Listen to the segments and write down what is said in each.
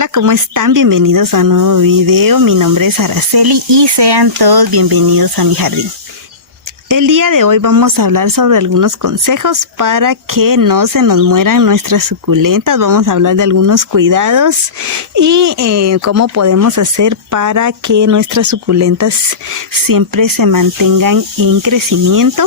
Hola, ¿cómo están? Bienvenidos a un nuevo video. Mi nombre es Araceli y sean todos bienvenidos a mi jardín. El día de hoy vamos a hablar sobre algunos consejos para que no se nos mueran nuestras suculentas. Vamos a hablar de algunos cuidados y cómo podemos hacer para que nuestras suculentas siempre se mantengan en crecimiento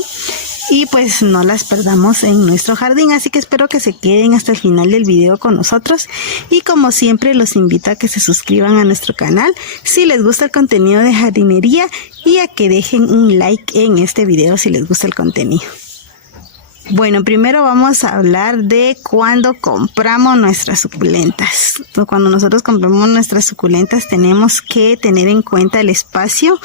y pues no las perdamos en nuestro jardín. Así que espero que se queden hasta el final del video con nosotros y como siempre los invito a que se suscriban a nuestro canal si les gusta el contenido de jardinería y a que dejen un like en este video si les gusta el contenido. Bueno, primero vamos a hablar de cuando compramos nuestras suculentas. Cuando nosotros compramos nuestras suculentas tenemos que tener en cuenta el espacio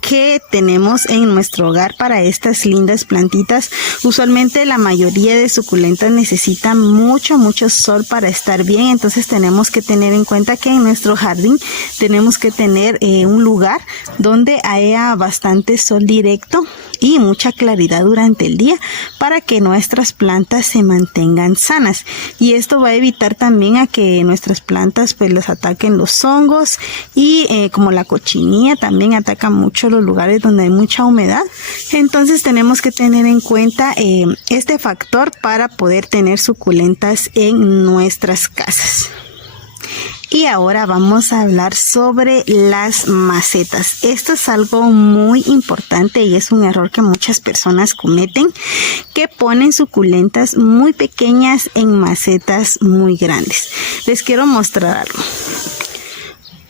que tenemos en nuestro hogar para estas lindas plantitas. Usualmente la mayoría de suculentas necesitan mucho sol para estar bien, entonces tenemos que tener en cuenta que en nuestro jardín tenemos que tener un lugar donde haya bastante sol directo y mucha claridad durante el día para que nuestras plantas se mantengan sanas, y esto va a evitar también a que nuestras plantas pues les ataquen los hongos y como la cochinilla también ataca mucho los lugares donde hay mucha humedad. Entonces tenemos que tener en cuenta este factor para poder tener suculentas en nuestras casas. Y ahora vamos a hablar sobre las macetas. Esto es algo muy importante y es un error que muchas personas cometen, que ponen suculentas muy pequeñas en macetas muy grandes. Les quiero mostrar algo.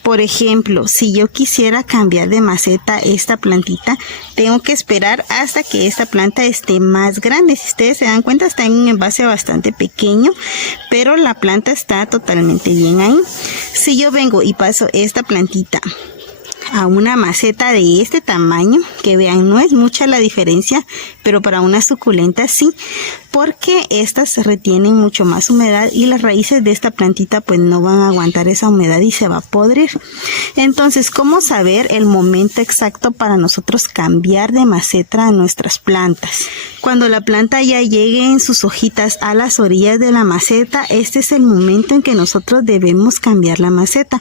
Por ejemplo, si yo quisiera cambiar de maceta esta plantita, tengo que esperar hasta que esta planta esté más grande. Si ustedes se dan cuenta, está en un envase bastante pequeño, pero la planta está totalmente bien ahí. Si yo vengo y paso esta plantita a una maceta de este tamaño, que vean, no es mucha la diferencia, pero para una suculenta sí, porque estas retienen mucho más humedad y las raíces de esta plantita pues no van a aguantar esa humedad y se va a podrir. Entonces, ¿cómo saber el momento exacto para nosotros cambiar de maceta a nuestras plantas? Cuando la planta ya llegue en sus hojitas a las orillas de la maceta, este es el momento en que nosotros debemos cambiar la maceta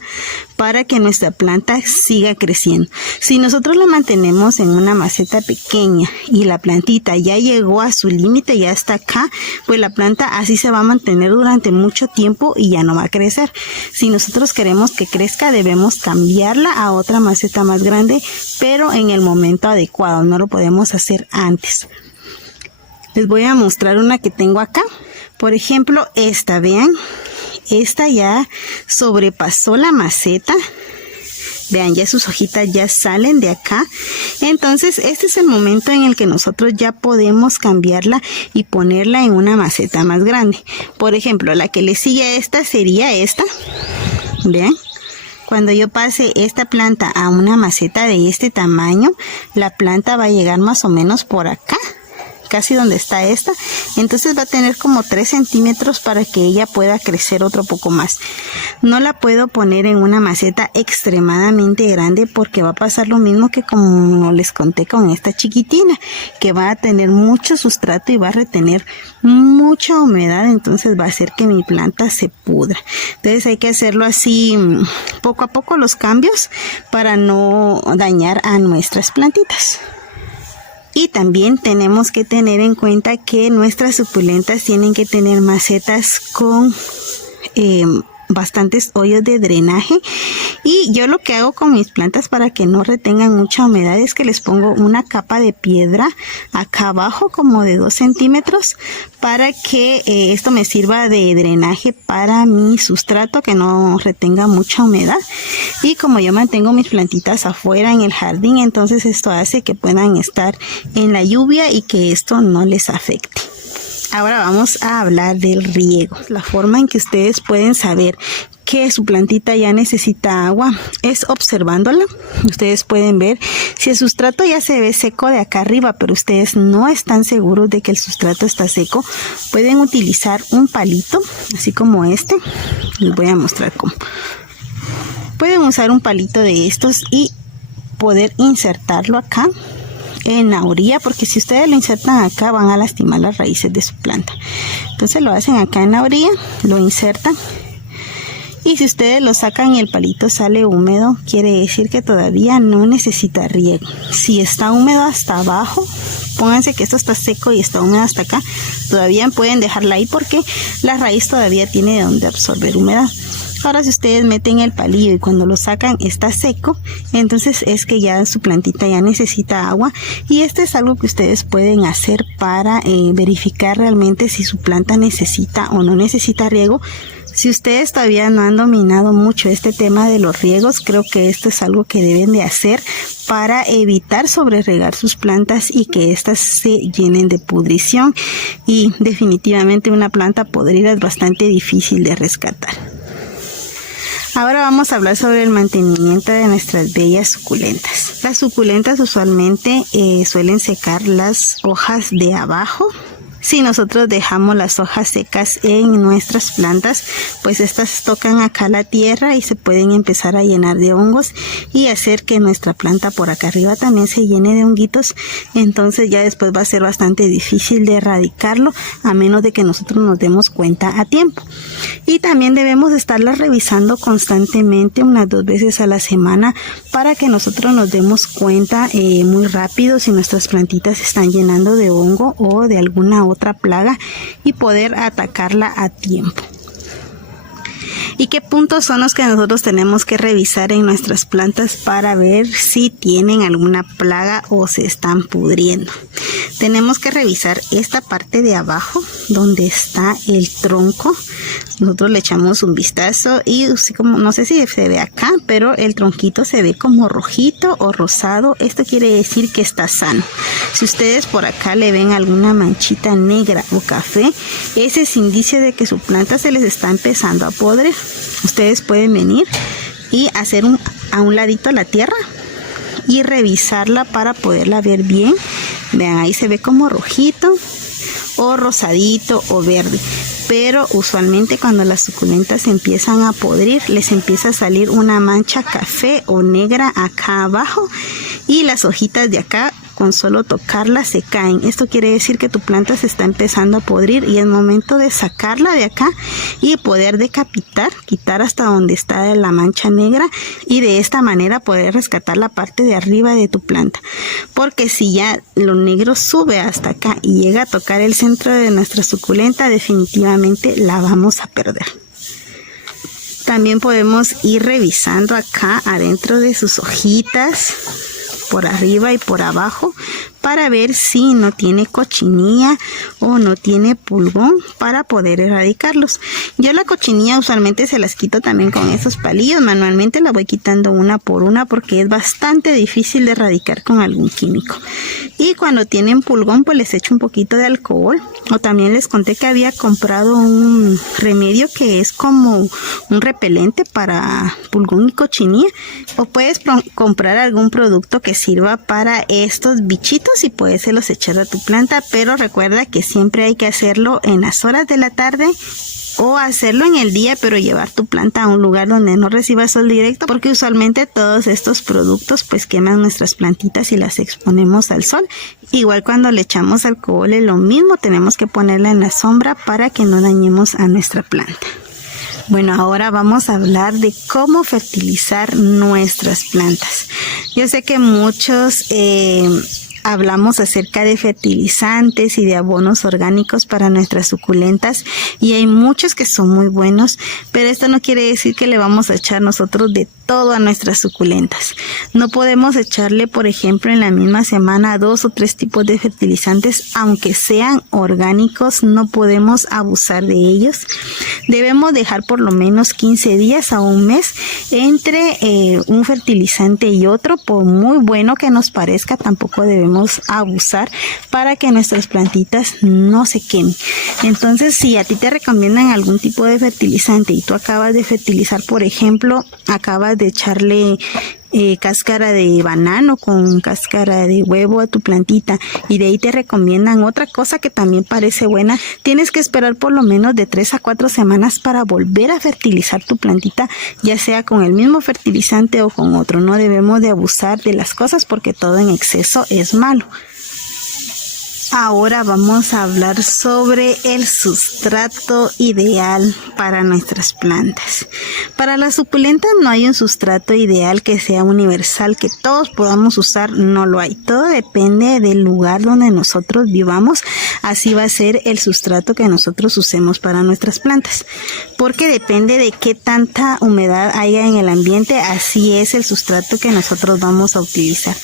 para que nuestra planta siga creciendo. Si nosotros la mantenemos en una maceta pequeña y la plantita ya llegó a su límite, ya está acá, pues la planta así se va a mantener durante mucho tiempo y ya no va a crecer. Si nosotros queremos que crezca, debemos cambiarla a otra maceta más grande, pero en el momento adecuado, no lo podemos hacer antes. Les voy a mostrar una que tengo acá. Por ejemplo, esta, vean, esta ya sobrepasó la maceta. Vean, ya sus hojitas ya salen de acá. Entonces, este es el momento en el que nosotros ya podemos cambiarla y ponerla en una maceta más grande. Por ejemplo, la que le sigue a esta sería esta. Vean, cuando yo pase esta planta a una maceta de este tamaño, la planta va a llegar más o menos por acá, casi donde está esta. Entonces va a tener como 3 centímetros para que ella pueda crecer otro poco más. No la puedo poner en una maceta extremadamente grande porque va a pasar lo mismo que como les conté con esta chiquitina, que va a tener mucho sustrato y va a retener mucha humedad, entonces va a hacer que mi planta se pudra. Entonces hay que hacerlo así poco a poco los cambios para no dañar a nuestras plantitas. Y también tenemos que tener en cuenta que nuestras suculentas tienen que tener macetas con bastantes hoyos de drenaje, y yo lo que hago con mis plantas para que no retengan mucha humedad es que les pongo una capa de piedra acá abajo como de 2 centímetros para que esto me sirva de drenaje para mi sustrato, que no retenga mucha humedad. Y como yo mantengo mis plantitas afuera en el jardín, entonces esto hace que puedan estar en la lluvia y que esto no les afecte. Ahora vamos a hablar del riego. La forma en que ustedes pueden saber que su plantita ya necesita agua es observándola. Ustedes pueden ver si el sustrato ya se ve seco de acá arriba, pero ustedes no están seguros de que el sustrato está seco. Pueden utilizar un palito, así como este. Les voy a mostrar cómo. Pueden usar un palito de estos y poder insertarlo acá en la orilla, porque si ustedes lo insertan acá van a lastimar las raíces de su planta. Entonces lo hacen acá en la orilla, lo insertan Y si ustedes lo sacan y el palito sale húmedo, quiere decir que todavía no necesita riego. Si está húmedo hasta abajo, pónganse que esto está seco y está húmedo hasta acá, todavía pueden dejarla ahí porque la raíz todavía tiene de donde absorber humedad. Ahora si ustedes meten el palillo y cuando lo sacan está seco, entonces es que ya su plantita ya necesita agua, y este es algo que ustedes pueden hacer para verificar realmente si su planta necesita o no necesita riego. Si ustedes todavía no han dominado mucho este tema de los riegos, creo que esto es algo que deben de hacer para evitar sobreregar sus plantas y que éstas se llenen de pudrición, y definitivamente una planta podrida es bastante difícil de rescatar. Ahora vamos a hablar sobre el mantenimiento de nuestras bellas suculentas. Las suculentas usualmente suelen secar las hojas de abajo. Si nosotros dejamos las hojas secas en nuestras plantas, pues estas tocan acá la tierra y se pueden empezar a llenar de hongos y hacer que nuestra planta por acá arriba también se llene de honguitos. Entonces ya después va a ser bastante difícil de erradicarlo, a menos de que nosotros nos demos cuenta a tiempo. Y también debemos estarlas revisando constantemente, unas 2 veces a la semana, para que nosotros nos demos cuenta muy rápido si nuestras plantitas se están llenando de hongo o de alguna otra plaga y poder atacarla a tiempo. ¿Y qué puntos son los que nosotros tenemos que revisar en nuestras plantas para ver si tienen alguna plaga o se están pudriendo? Tenemos que revisar esta parte de abajo donde está el tronco. Nosotros le echamos un vistazo y así como, no sé si se ve acá, pero el tronquito se ve como rojito o rosado. Esto quiere decir que está sano. Si ustedes por acá le ven alguna manchita negra o café, ese es indicio de que su planta se les está empezando a podrir. Ustedes pueden venir y hacer a un ladito la tierra y revisarla para poderla ver bien. Vean, ahí se ve como rojito o rosadito o verde. Pero usualmente cuando las suculentas empiezan a podrir, les empieza a salir una mancha café o negra acá abajo, y las hojitas de acá, con solo tocarlas, se caen. Esto quiere decir que tu planta se está empezando a podrir y es momento de sacarla de acá y poder decapitar, quitar hasta donde está la mancha negra, y de esta manera poder rescatar la parte de arriba de tu planta. Porque si ya lo negro sube hasta acá y llega a tocar el centro de nuestra suculenta, definitivamente la vamos a perder. También podemos ir revisando acá adentro de sus hojitas, por arriba y por abajo, para ver si no tiene cochinilla o no tiene pulgón, para poder erradicarlos. Yo la cochinilla usualmente se las quito también con esos palillos. Manualmente la voy quitando una por una porque es bastante difícil de erradicar con algún químico. Y cuando tienen pulgón, pues les echo un poquito de alcohol. O también les conté que había comprado un remedio que es como un repelente para pulgón y cochinilla. O puedes comprar algún producto que sirva para estos bichitos y puedes los echar a tu planta, pero recuerda que siempre hay que hacerlo en las horas de la tarde o hacerlo en el día, pero llevar tu planta a un lugar donde no reciba sol directo, porque usualmente todos estos productos pues queman nuestras plantitas y las exponemos al sol. Igual cuando le echamos alcohol es lo mismo, tenemos que ponerla en la sombra para que no dañemos a nuestra planta. Bueno, ahora vamos a hablar de cómo fertilizar nuestras plantas. Yo sé que muchos hablamos acerca de fertilizantes y de abonos orgánicos para nuestras suculentas, y hay muchos que son muy buenos, pero esto no quiere decir que le vamos a echar nosotros de todo a nuestras suculentas. No podemos echarle, por ejemplo, en la misma semana 2 o 3 tipos de fertilizantes, aunque sean orgánicos, no podemos abusar de ellos. Debemos dejar por lo menos 15 días a un mes entre un fertilizante y otro. Por muy bueno que nos parezca, tampoco debemos abusar para que nuestras plantitas no se quemen. Entonces, si a ti te recomiendan algún tipo de fertilizante y tú acabas de fertilizar, por ejemplo, acabas de echarle cáscara de banano con cáscara de huevo a tu plantita, y de ahí te recomiendan otra cosa que también parece buena, tienes que esperar por lo menos de 3 a 4 semanas para volver a fertilizar tu plantita, ya sea con el mismo fertilizante o con otro. No debemos de abusar de las cosas porque todo en exceso es malo. Ahora vamos a hablar sobre el sustrato ideal para nuestras plantas. Para las suculentas no hay un sustrato ideal que sea universal, que todos podamos usar, no lo hay. Todo depende del lugar donde nosotros vivamos, así va a ser el sustrato que nosotros usemos para nuestras plantas. Porque depende de qué tanta humedad haya en el ambiente, así es el sustrato que nosotros vamos a utilizar.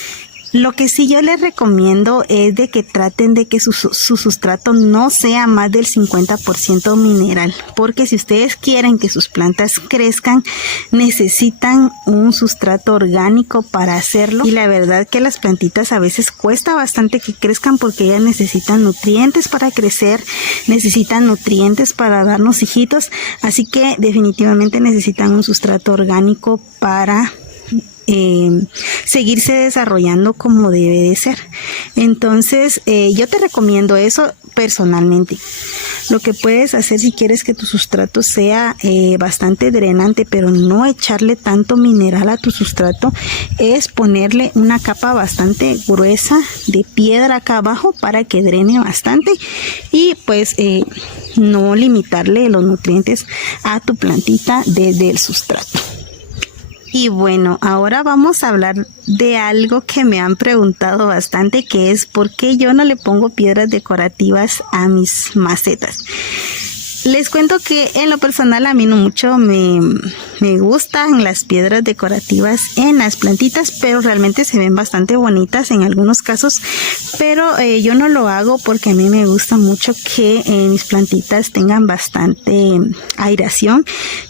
Lo que sí yo les recomiendo es de que traten de que su sustrato no sea más del 50% mineral, porque si ustedes quieren que sus plantas crezcan, necesitan un sustrato orgánico para hacerlo. Y la verdad que las plantitas a veces cuesta bastante que crezcan porque ellas necesitan nutrientes para crecer, necesitan nutrientes para darnos hijitos, así que definitivamente necesitan un sustrato orgánico para seguirse desarrollando como debe de ser. Entonces yo te recomiendo eso personalmente. Lo que puedes hacer si quieres que tu sustrato sea bastante drenante, pero no echarle tanto mineral a tu sustrato, es ponerle una capa bastante gruesa de piedra acá abajo para que drene bastante y pues no limitarle los nutrientes a tu plantita desde el sustrato. Y bueno, ahora vamos a hablar de algo que me han preguntado bastante, que es ¿por qué yo no le pongo piedras decorativas a mis macetas? Les cuento que en lo personal a mí no mucho me gustan las piedras decorativas en las plantitas, pero realmente se ven bastante bonitas en algunos casos, pero yo no lo hago porque a mí me gusta mucho que mis plantitas tengan bastante aireación,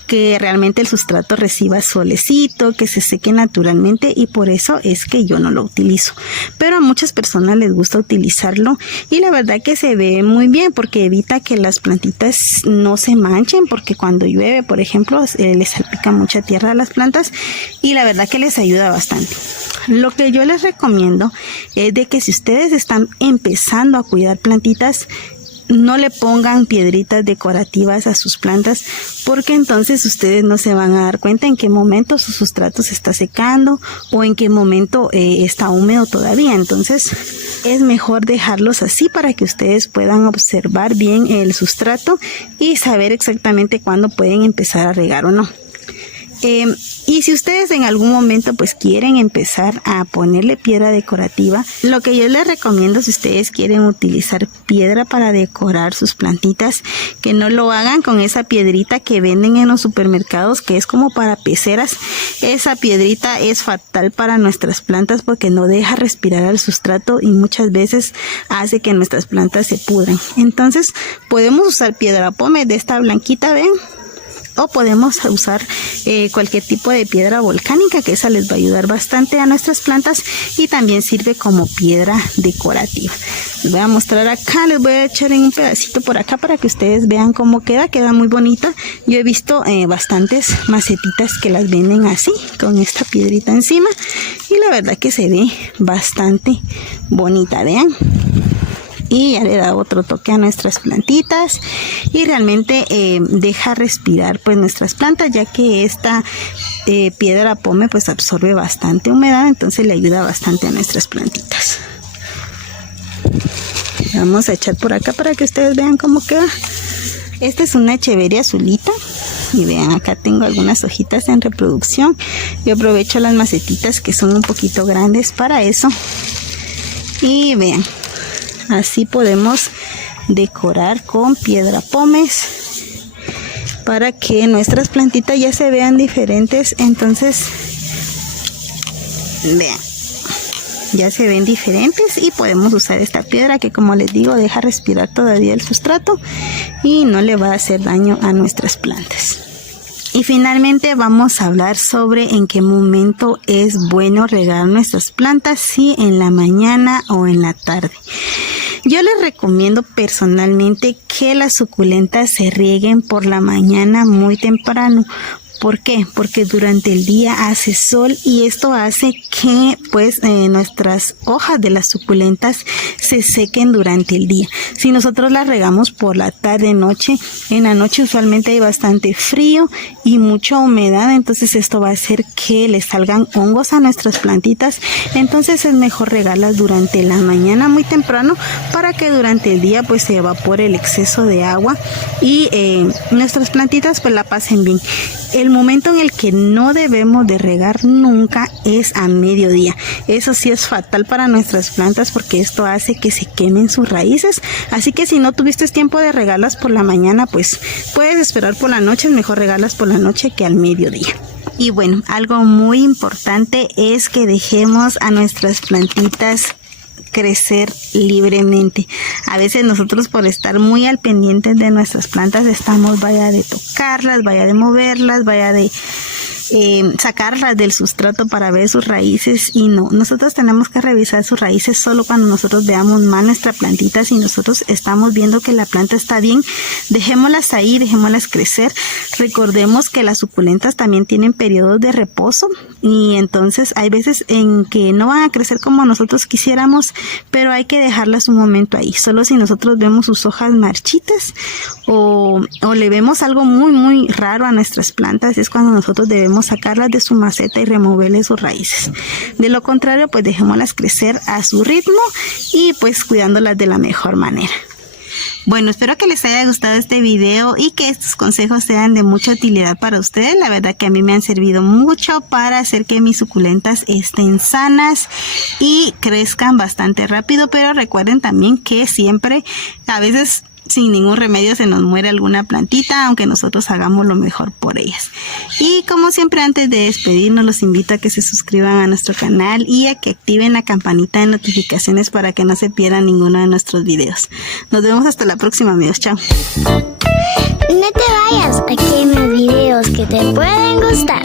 que realmente el sustrato reciba solecito, que se seque naturalmente, y por eso es que yo no lo utilizo. Pero a muchas personas les gusta utilizarlo y la verdad que se ve muy bien porque evita que las plantitas no se manchen, porque cuando llueve, por ejemplo, les salpica mucha tierra a las plantas y la verdad que les ayuda bastante. Lo que yo les recomiendo es de que si ustedes están empezando a cuidar plantitas, no le pongan piedritas decorativas a sus plantas, porque entonces ustedes no se van a dar cuenta en qué momento su sustrato se está secando o en qué momento está húmedo todavía. Entonces es mejor dejarlos así para que ustedes puedan observar bien el sustrato y saber exactamente cuándo pueden empezar a regar o no. Y si ustedes en algún momento pues quieren empezar a ponerle piedra decorativa, lo que yo les recomiendo, si ustedes quieren utilizar piedra para decorar sus plantitas, que no lo hagan con esa piedrita que venden en los supermercados, que es como para peceras. Esa piedrita es fatal para nuestras plantas porque no deja respirar al sustrato y muchas veces hace que nuestras plantas se pudran. Entonces podemos usar piedra pómez de esta blanquita, ven, o podemos usar cualquier tipo de piedra volcánica, que esa les va a ayudar bastante a nuestras plantas y también sirve como piedra decorativa. Les voy a mostrar acá, les voy a echar en un pedacito por acá para que ustedes vean cómo queda muy bonita. Yo he visto bastantes macetitas que las venden así, con esta piedrita encima, y la verdad que se ve bastante bonita, vean. Y ya le da otro toque a nuestras plantitas y realmente deja respirar pues nuestras plantas, ya que esta piedra pómez pues absorbe bastante humedad, entonces le ayuda bastante a nuestras plantitas. Vamos a echar por acá para que ustedes vean cómo queda. Esta es una echeveria azulita y vean, acá tengo algunas hojitas en reproducción. Yo aprovecho las macetitas que son un poquito grandes para eso y vean. Así podemos decorar con piedra pómez para que nuestras plantitas ya se vean diferentes. Entonces, vean, ya se ven diferentes y podemos usar esta piedra que, como les digo, deja respirar todavía el sustrato y no le va a hacer daño a nuestras plantas. Y finalmente vamos a hablar sobre en qué momento es bueno regar nuestras plantas, si en la mañana o en la tarde. Yo les recomiendo personalmente que las suculentas se rieguen por la mañana muy temprano, ¿Por qué? Porque durante el día hace sol y esto hace que pues nuestras hojas de las suculentas se sequen durante el día. Si nosotros las regamos por la tarde, noche, en la noche usualmente hay bastante frío y mucha humedad, entonces esto va a hacer que le salgan hongos a nuestras plantitas. Entonces es mejor regarlas durante la mañana muy temprano para que durante el día pues se evapore el exceso de agua y nuestras plantitas pues la pasen bien. El momento en el que no debemos de regar nunca es a mediodía. Eso sí es fatal para nuestras plantas porque esto hace que se quemen sus raíces. Así que si no tuviste tiempo de regarlas por la mañana, pues puedes esperar por la noche. Es mejor regarlas por la noche que al mediodía. Y bueno, algo muy importante es que dejemos a nuestras plantitas crecer libremente. A veces nosotros por estar muy al pendiente de nuestras plantas estamos vaya de tocarlas, vaya de moverlas, vaya de sacarlas del sustrato para ver sus raíces y no, nosotros tenemos que revisar sus raíces solo cuando nosotros veamos mal nuestra plantita. Si nosotros estamos viendo que la planta está bien, dejémoslas ahí, dejémoslas crecer. Recordemos que las suculentas también tienen periodos de reposo y entonces hay veces en que no van a crecer como nosotros quisiéramos, pero hay que dejarlas un momento ahí. Solo si nosotros vemos sus hojas marchitas o le vemos algo muy raro a nuestras plantas, es cuando nosotros debemos sacarlas de su maceta y removerle sus raíces. De lo contrario, pues dejémoslas crecer a su ritmo y pues cuidándolas de la mejor manera. Bueno, espero que les haya gustado este video y que estos consejos sean de mucha utilidad para ustedes. La verdad que a mí me han servido mucho para hacer que mis suculentas estén sanas y crezcan bastante rápido, pero recuerden también que siempre, a veces sin ningún remedio se nos muere alguna plantita, aunque nosotros hagamos lo mejor por ellas. Y como siempre, antes de despedirnos, los invito a que se suscriban a nuestro canal y a que activen la campanita de notificaciones para que no se pierdan ninguno de nuestros videos. Nos vemos hasta la próxima, amigos. Chao. No te vayas, aquí hay más videos que te pueden gustar.